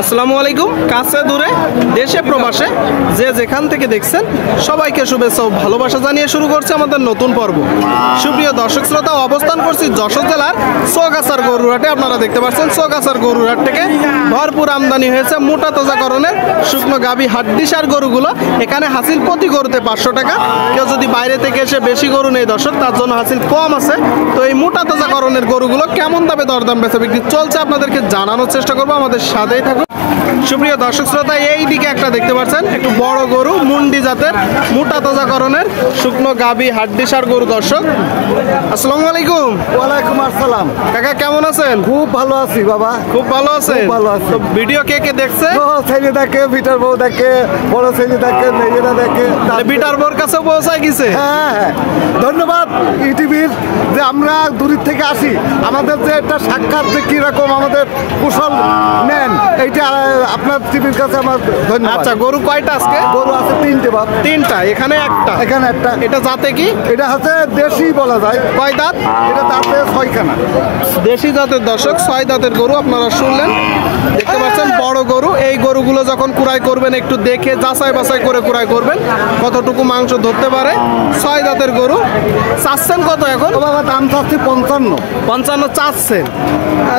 আসসালামু আলাইকুম। কাছে দূরে দেশে প্রবাসে যে যেখান থেকে দেখছেন সবাইকে শুভেচ্ছা ও ভালোবাসা জানিয়ে শুরু করছে আমাদের নতুন পর্ব। সুপ্রিয় দর্শক শ্রোতা, অবস্থান করছি যশোর জেলার চৌগাছার গরুরহাটে। আপনারা দেখতে পাচ্ছেন চৌগাছার গরুরহাট থেকে ভরপুর আমদানি হয়েছে মোটা তাজাকরণের শুকনো গাভী হাড্ডিসার গরুগুলো। এখানে হাসিল প্রতি গরুতে 500 টাকা। কেউ যদি বাইরে থেকে এসে বেশি গরু নেই দর্শক, তার জন্য হাসিল কম আছে। তো এই মোটা তাজাকরণের গরুগুলো কেমন দামে দরদাম বেচা বিক্রি চলছে আপনাদেরকে জানানোর চেষ্টা করবো, আমাদের সাথেই থাকুন। সুপ্রিয় দর্শক শ্রোতা, এই দিকে একটা দেখতে পাচ্ছেন একটু বড় গরু মুন্ডি জাতের মোটা তাজাকরণের শুকনো গাভী হাড্ডিসার গরু। দর্শক আসসালামু আলাইকুম। ওয়ালাইকুম আসসালাম। কাকা কেমন আছেন? খুব ভালো আছি বাবা। খুব ভালো আছেন? খুব ভালো আছি। তো ভিডিও কে কে দেখছে? ছেলে দেখে, বিটার বউ দেখে, বড় ছেলে দেখে, মেয়েরা দেখে। বিটার বোর কাছে পৌঁছায় গেছে। হ্যাঁ হ্যাঁ, ধন্যবাদ ইটিভির যে আমরা দূরের থেকে আসি, আমাদের যে একটা সাক্ষাৎ যে কিরকম আমাদের কুশল নেন, এইটা আপনার টিভির কাছে আমার ধন্যবাদ। আচ্ছা, গরু কয়টা আজকে? গরু আছে 3টে বাপ। 3টা, এখানে একটা। এখানে একটা। এটা জাতে কি? এটা হচ্ছে দেশি বলা যায়। কয় দাঁত? এটা দাঁতে 6খানা। দেশি জাতের দর্শক, 6 দাঁতের গরু আপনারা শুনলেন। দেখতে পাচ্ছেন বড় গরু। এই গরুগুলো যখন কুড়াই করবেন একটু দেখে যাচাই বাছাই করে কুড়াই করবেন কতটুকু মাংস ধরতে পারে। 6 দাঁতের গরু। চাচ্ছেন কত এখন? বাবা দাম চাচ্ছি 55। 55 চাচ্ছেন।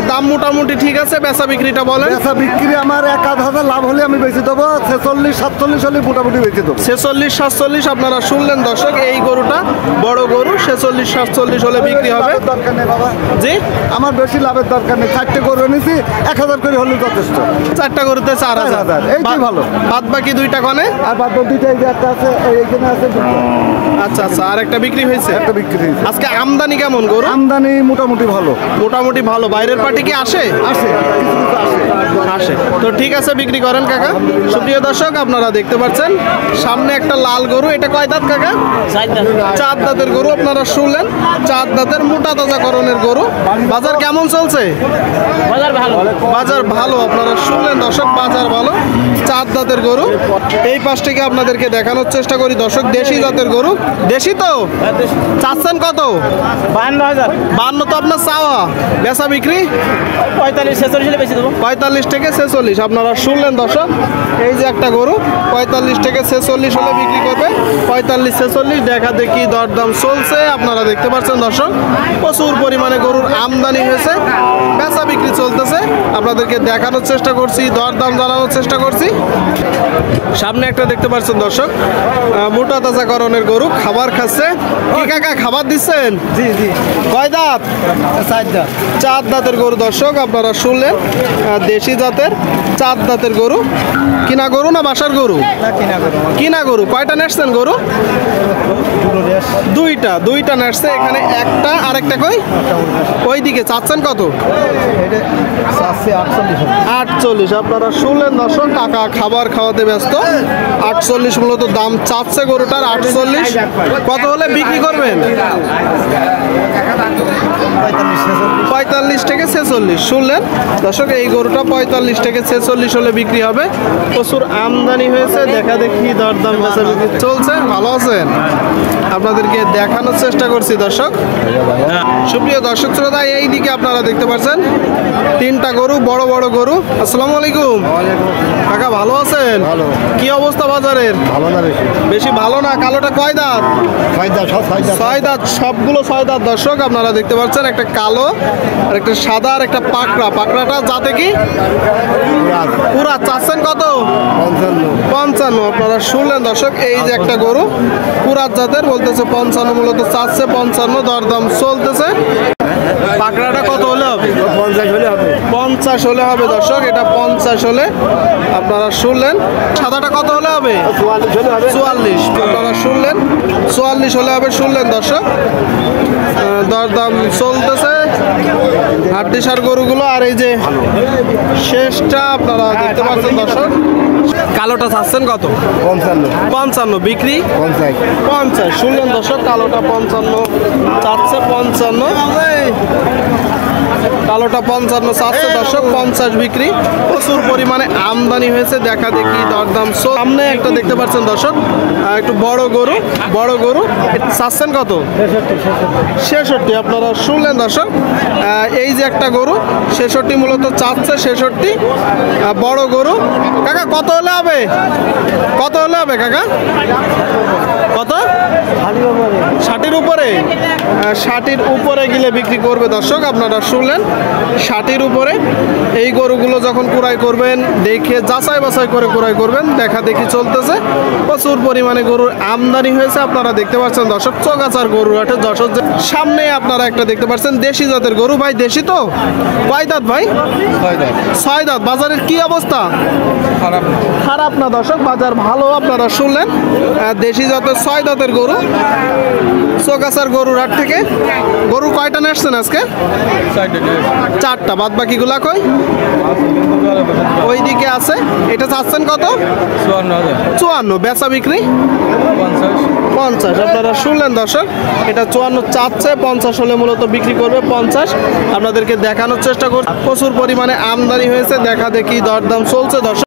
দাম মোটামুটি ঠিক আছে, বেচা বিক্রিটা বলেন। বেচা বিক্রি আমার 1,000 লাভ হলে আমি বেশি দেবো। 46-47 হলে মোটামুটি বেশি দেবো। 46-47 আপনারা শুনলেন দর্শক। এই গরুটা বড় গরু, 46-47 হলে বিক্রি হবে। দরকার নেই বাবা জি, আমার বেশি লাভের দরকার নেই। 4টে গরু এনেছি, 1000 করে হলে যথেষ্ট। 4টা গরুতে 4000। এইটাই ভালো। বাদ বাকি 2টা কনে? আর বাদ দুইটা এই যে একটা আছে, এইখানে আছে দুটো। আচ্ছা আচ্ছা, আর একটা বিক্রি হয়েছে। একটা বিক্রি হয়েছে। আজকে আমদানি কেমন গরু? আমদানি মোটামুটি ভালো। মোটামুটি ভালো। বাইরের পার্টি কি আসে? আসে, কিছু কিছু আসে। আসে। তো ঠিক আছে, বিক্রি করেন কাকা। সুপ্রিয় দর্শক, আপনারা দেখতে পাচ্ছেন সামনে একটা লাল গরু। এটা কয় দাঁত কাকা? 4 দাঁতের গরু। আপনারা শুনলেন 4 দাঁতের মোটা তাজাকরণের গরু। বাজার কেমন চলছে? বাজার ভালো। আপনারা শুনলেন দর্শক, বাজার ভালো। 4 দাঁতের গরু। এই পাশ থেকে আপনাদেরকে দেখানোর চেষ্টা করি দর্শক, দেশি জাতের গরু। দেশি তো চাচ্ছেন কত? 52 তো আপনার চাওয়া। বেচা বিক্রি 45-46 বেশি দেবো। 45 থেকে 46 আপনারা শুনলেন দর্শক। এই যে একটা গরু 45 থেকে 46 হলে বিক্রি করবে। 45-46 দেখা দেখি দরদাম চলছে। আপনারা দেখতে পাচ্ছেন দর্শক, প্রচুর পরিমাণে গরুর আমদানি হয়েছে, বেচা বিক্রি চলতেছে। আপনাদেরকে দেখানোর চেষ্টা করছি, দরদাম জানানোর চেষ্টা করছি। সামনে একটা দেখতে পাচ্ছেন দর্শক, মোটা তাজাকরণের গরু খাবার খাচ্ছে। কি কাকা খাবার দিচ্ছেন? জি জি। কয় দাঁত? 4 দাঁত। 4 দাঁতের গরু দর্শক আপনারা শুনলেন। দেশি জাতের 4 দাঁতের গরু। কিনা গরু না বাসার গরু? কিনা গরু। কয়টা নেসছেন গরু? দুইটা নেসছে। এখানে একটা, আরেকটা কই? ওইদিকে। চাচ্ছেন কত? 48। আপনারা শুনলেন দর্শক, কাকা খাবার খাওয়াতে ব্যস্ত। 48 মূলত দাম চাচ্ছে গরুটার। 48 কত হলে বিক্রি করবেন? 45 থেকে 46 শুনলেন দর্শক। এই গরুটা 45 থেকে 46 হলে বিক্রি হবে। প্রচুর আমদানি হয়েছে, দেখা দেখি দরদাম বেচা বিক্রি চলছে। ভালো আছেন? আপনাদেরকে দেখানোর চেষ্টা করছি দর্শক। সুপ্রিয় দর্শক শ্রোতা, এই দিকে আপনারা দেখতে পাচ্ছেন 3টা গরু, বড় বড় গরু। আসসালামু আলাইকুম কাকা, ভালো আছেন? কি অবস্থা বাজারের? ভালো না বেশি? বেশি ভালো না। কালোটা কয় দাঁত? 6 দাঁত। সব 6 দাঁত। 6 দাঁত, সবগুলো 6 দাঁত দর্শক আপনারা দেখতে পাচ্ছেন। একটা কালো আর একটা সাদা আর একটা পাকড়া। পাকড়াটা যাতে কি পুরা। চাচ্ছেন কত? 55। আপনারা শুনলেন দর্শক, এই যে একটা গরু পুরাত জাতের, বলতেছে 55 মূলত চাচ্ছে। 55 দরদাম চলতেছে। পাকড়াটা কত হলে হবে? 50 হলে হবে দর্শক। এটা 50 হলে আপনারা শুনলেন। সাদাটা কত হলে হবে? 44। আপনারা শুনলেন 44 হলে হবে। শুনলেন দর্শক, দরদাম চলতেছে হাড্ডিসার গরুগুলো। আর এই যে শেষটা আপনারা দেখতে পাচ্ছেন দর্শক। কালোটা চাচ্ছেন কত? 55। বিক্রি 50। শুনলেন দর্শক, কালোটা 55 চাচ্ছে। 55 কালোটা 55 চাচ্ছে দর্শক, 50 বিক্রি। প্রচুর পরিমাণে আমদানি হয়েছে, দেখা দেখি দরদাম। সামনে একটা দেখতে পাচ্ছেন দর্শক, একটু বড় গরু, বড় গরু। এটা চাচ্ছেন কত? 66। আপনারা শুনলেন দর্শক, এই যে একটা গরু 66 মূলত চাচ্ছে, 66 বড় গরু। কাকা কত হলে হবে? কত হলে হবে কাকা? কত? 60-র উপরে? 60-র উপরে গেলে বিক্রি করবে দর্শক। আপনারা শুনলেন, 60-র উপরে। এই গরুগুলো যখন ক্রয় করবেন দেখে যাচাই বাছাই করে ক্রয় করবেন। দেখা দেখি চলতেছে, প্রচুর পরিমাণে গরুর আমদানি হয়েছে। আপনারা দেখতে পাচ্ছেন দর্শক, চৌগাছার গরু হাটে যশোর। সামনে আপনারা একটা দেখতে পাচ্ছেন দেশি জাতের গরু। ভাই দেশি তো? কয় দাঁত ভাই? 6 দাঁত। বাজারের কি অবস্থা? খারাপ না দর্শক, বাজার ভালো। আপনারা শুনলেন, দেশি জাতের 6 দাঁতের গরু চৌগাছার গরুর হাট থেকে। গরু কয়টা নিয়ে আসছেন আজকে? 4টা। বাদ বাকিগুলা কই? ওইদিকে আছে। এটা চাচ্ছেন কত? 54। বেচা বিক্রি 50। আপনারা শুনলেন দর্শক, এটা 54 চাচ্ছে, 50 হলে মূলত বিক্রি করবে 50। আপনাদেরকে দেখানোর চেষ্টা করছি, প্রচুর পরিমাণে আমদানি হয়েছে, দেখা দেখি দরদাম চলছে দর্শক।